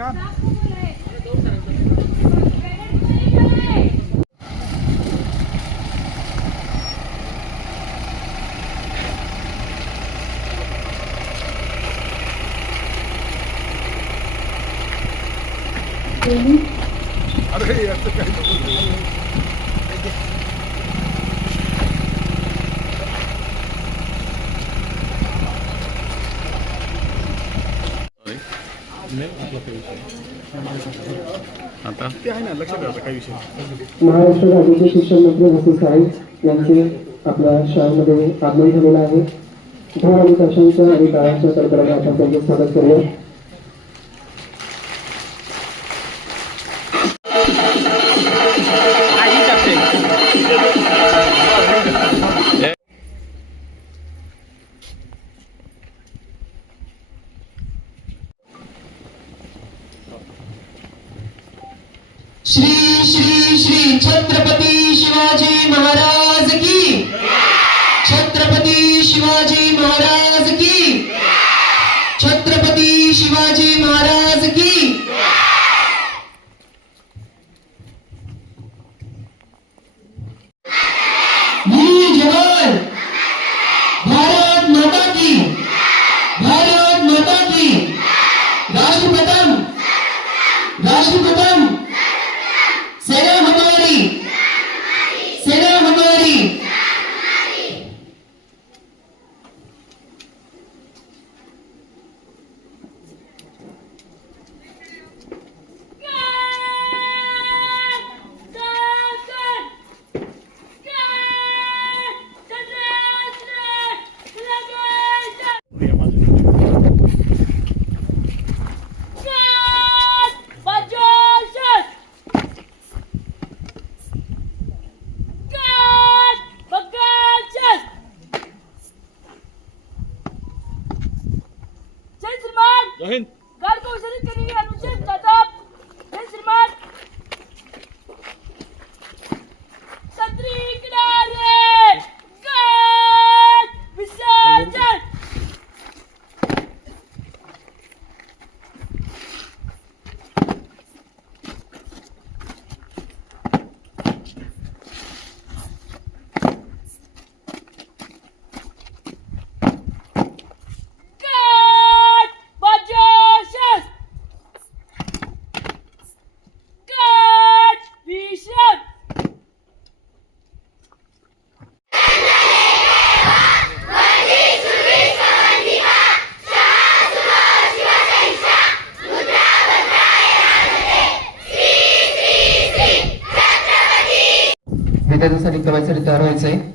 का आता ते आहे ना लक्षात ठेवायचा काही विषय महाराष्ट्र राज्याचे शिक्षण मंत्री वसंत साळी यांचे आपल्या शाळेमध्ये आगमन झालेलं आहे. घर आणि कशांच्या आणि टाळ्यांच्या कडकडाने आपण त्यांचे स्वागत करूया. श्री श्री श्री छत्रपती शिवाजी महाराज. Ahin! विद्यार्थ्यांसाठी कवायसाठी तयार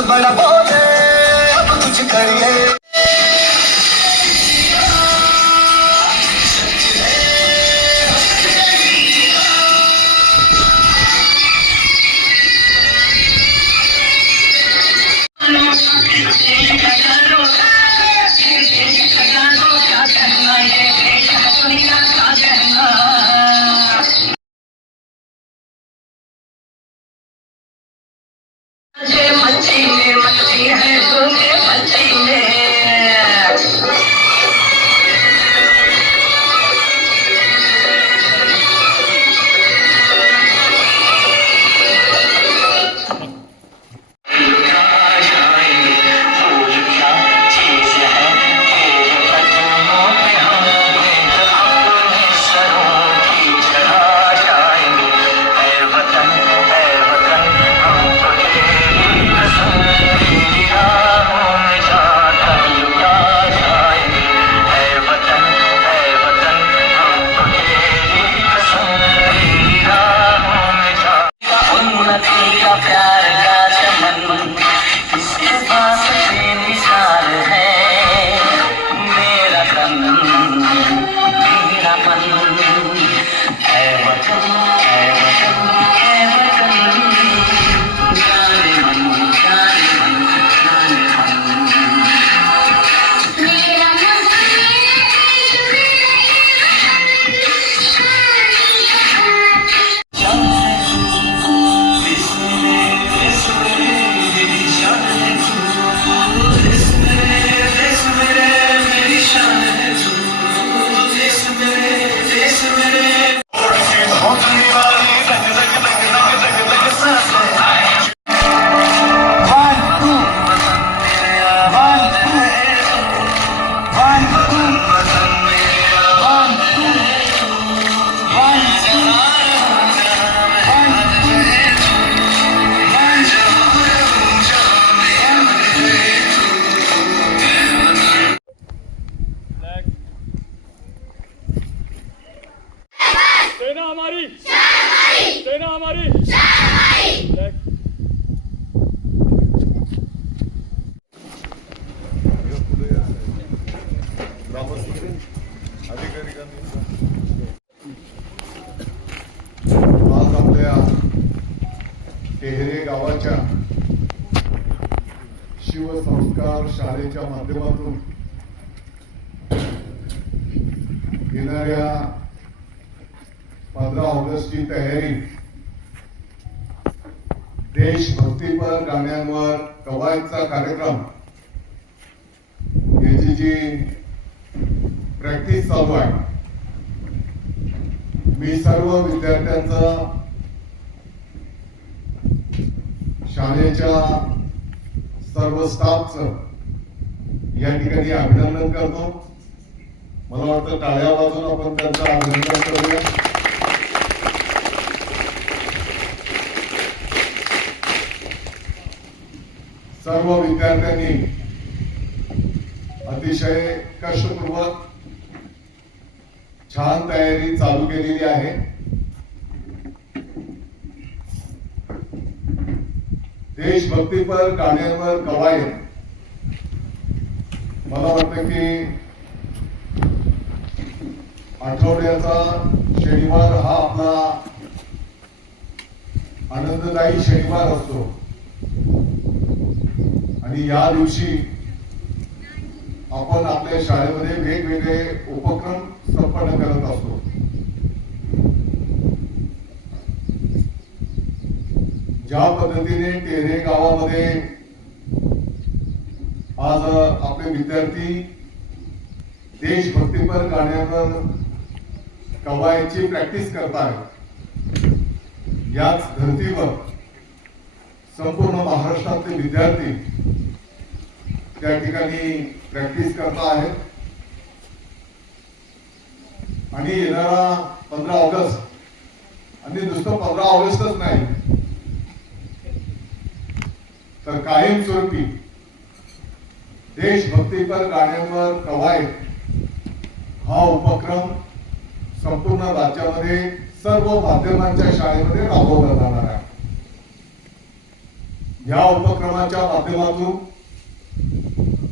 बड़ा बोले अब कुछ करिए। शिवसंस्कार शाळेच्या माध्यमातून येणाऱ्या पंधरा ऑगस्टची तयारी देशभक्तीपर गाण्यांवर कवायतचा कार्यक्रम याची जी प्रॅक्टिस चालू आहे मी सर्व विद्यार्थ्यांचं शाळेच्या सर्व स्टाफचं या ठिकाणी अभिनंदन करतो. मला वाटतं टाळ्या वाजून आपण त्यांचं अभिनंदन करूया. सर्व विद्यार्थ्यांनी अतिशय कष्टपूर्वक छान तयारी चालू केलेली आहे. देशभक्तीपर गाण्यांवर कवायत मला वाटतं की आठवड्याचा शनिवार हा आपला आनंददायी शनिवार असतो. आणि या दिवशी आपण आपल्या शाळेमध्ये वेगवेगळे उपक्रम संपन्न करत असतो. ज्या पद्धतीने टेरे गावामध्ये आज आपले विद्यार्थी देशभक्तीपर गाण्यावर कवायची प्रॅक्टिस करतात याच धर्तीवर संपूर्ण महाराष्ट्रातले विद्यार्थी त्या ठिकाणी प्रॅक्टिस करता आहेत आणि येणारा पंधरा ऑगस्ट आणि नुसतं पंधरा ऑगस्टच नाही तर कायमस्वरूपी देशभक्तीपर गाण्यांवर कवायत हा उपक्रम संपूर्ण राज्यामध्ये सर्व माध्यमांच्या शाळेमध्ये राबवला जाणार आहे. या उपक्रमाच्या माध्यमातून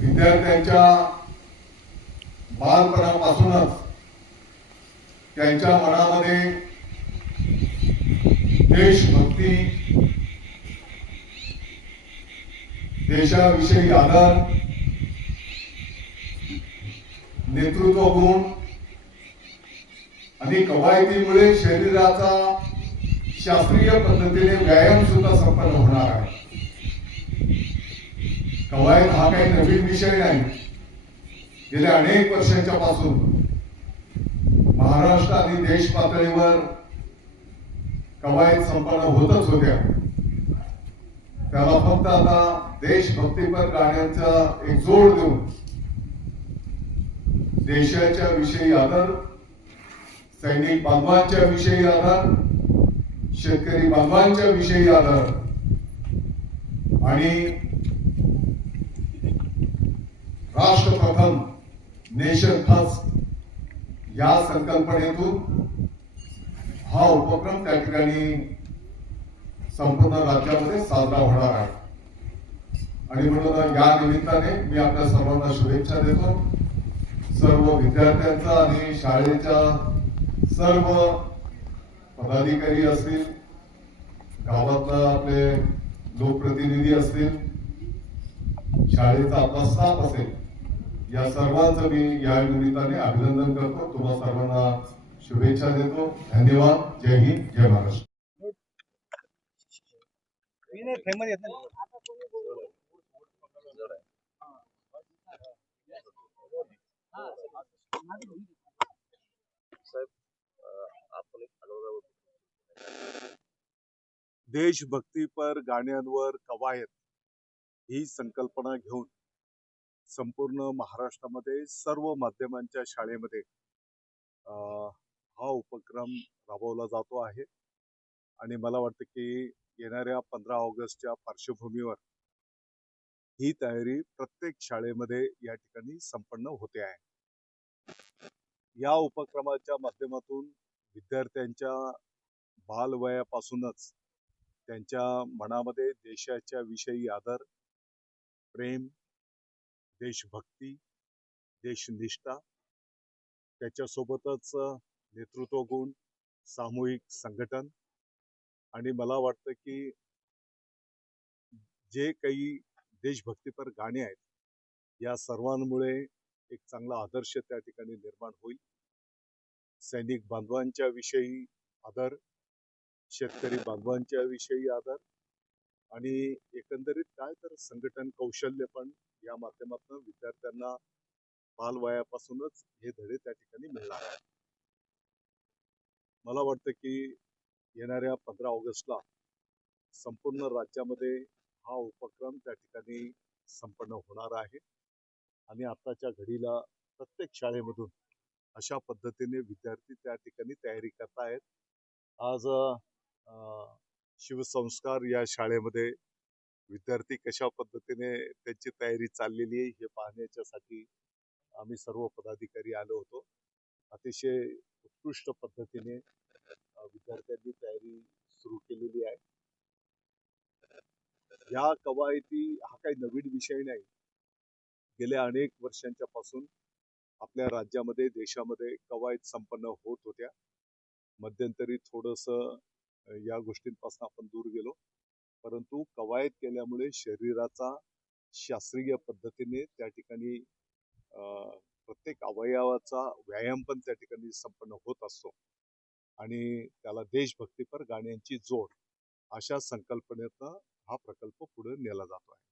विद्यार्थ्यांच्या बालपणापासूनच त्यांच्या मनामध्ये देशभक्ती देशाविषयी आदर नेतृत्व गुण आणि कवायतीमुळे शरीराचा शास्त्रीय पद्धतीने व्यायाम सुद्धा संपन्न होणार आहे. कवायत हा काही नवीन विषय नाही. गेल्या अनेक वर्षांच्या पासून महाराष्ट्र आणि देश पातळीवर कवायत संपन्न होतच होत्या. त्याला फक्त आता देशभक्तीपर गाण्यांचा एक जोड देऊन देशाच्या विषयी आदर सैनिक बांधवांच्या विषयी आदर शेतकरी बांधवांच्या विषयी आदर आणि राष्ट्र प्रथम नेशन फर्स्ट या संकल्पनेतून हा उपक्रम त्या ठिकाणी संपूर्ण राज्यामध्ये साजरा होणार आहे. आणि म्हणून या निमित्ताने मी आपल्या सर्वांना शुभेच्छा देतो. सर्व विद्यार्थ्यांचा आणि शाळेच्या सर्व पदाधिकारी असतील गावातला आपले लोकप्रतिनिधी असतील शाळेचा आपला स्टाफ असेल या सर्वांचं मी या निमित्ताने अभिनंदन करतो. तुम्हा सर्वांना शुभेच्छा देतो. धन्यवाद. जय हिंद. जय महाराष्ट्र. देशभक्तीपर गाण्यांवर कवायत ही संकल्पना घेऊन संपूर्ण महाराष्ट्रामध्ये सर्व माध्यमांच्या शाळेमध्ये अं, हा उपक्रम राबवला जातो आहे. आणि मला वाटतं की येणाऱ्या पंधरा ऑगस्टच्या पार्श्वभूमीवर ही तयारी प्रत्येक शाळेमध्ये या ठिकाणी संपन्न होते आहे. या उपक्रमाच्या माध्यमातून विद्यार्थ्यांच्या बालवयापासूनच त्यांच्या मनामध्ये देशाच्या विषयी आदर प्रेम देशभक्ती देशनिष्ठा त्याच्यासोबतच नेतृत्व गुण सामूहिक संघटन आणि मला वाटतं की जे काही देशभक्तीपर गाणे आहेत या सर्वांमुळे एक चांगला आदर्श त्या ठिकाणी निर्माण होईल. सैनिक बांधवांच्या विषयी आदर शेतकरी बांधवांच्या विषयी आदर आणि एकंदरीत काय तर संघटन कौशल्य पण या माध्यमातून विद्यार्थ्यांना बालवयापासूनच हे धडे त्या ठिकाणी मिळणार आहेत. मला वाटतं की येणाऱ्या पंधरा ऑगस्टला संपूर्ण राज्यामध्ये हा उपक्रम त्या ठिकाणी संपन्न होणार आहे. आणि आताच्या घडीला प्रत्येक शाळेमधून अशा पद्धतीने विद्यार्थी त्या ठिकाणी तयारी करतायत आज शिवसंस्कार या शाळेमध्ये विद्यार्थी कशा पद्धतीने त्यांची तयारी चाललेली आहे हे पाहण्याच्यासाठी आम्ही सर्व पदाधिकारी आलो होतो. अतिशय उत्कृष्ट पद्धतीने विद्यार्थ्यांनी तयारी सुरू केलेली आहे. या कवायती हा काही नवीन विषय नाही. गेल्या अनेक वर्षांच्या पासून आपल्या राज्यामध्ये देशामध्ये कवायत संपन्न होत होत्या. मध्यंतरी थोडस या गोष्टींपासून आपण दूर गेलो. परंतु कवायत केल्यामुळे शरीराचा शास्त्रीय पद्धतीने त्या ठिकाणी प्रत्येक अवयवाचा व्यायाम पण त्या ठिकाणी संपन्न होत असतो. आणि त्याला देशभक्तीपर गाण्यांची जोड अशा संकल्पनेतनं हा प्रकल्प पुढे नेला जातो आहे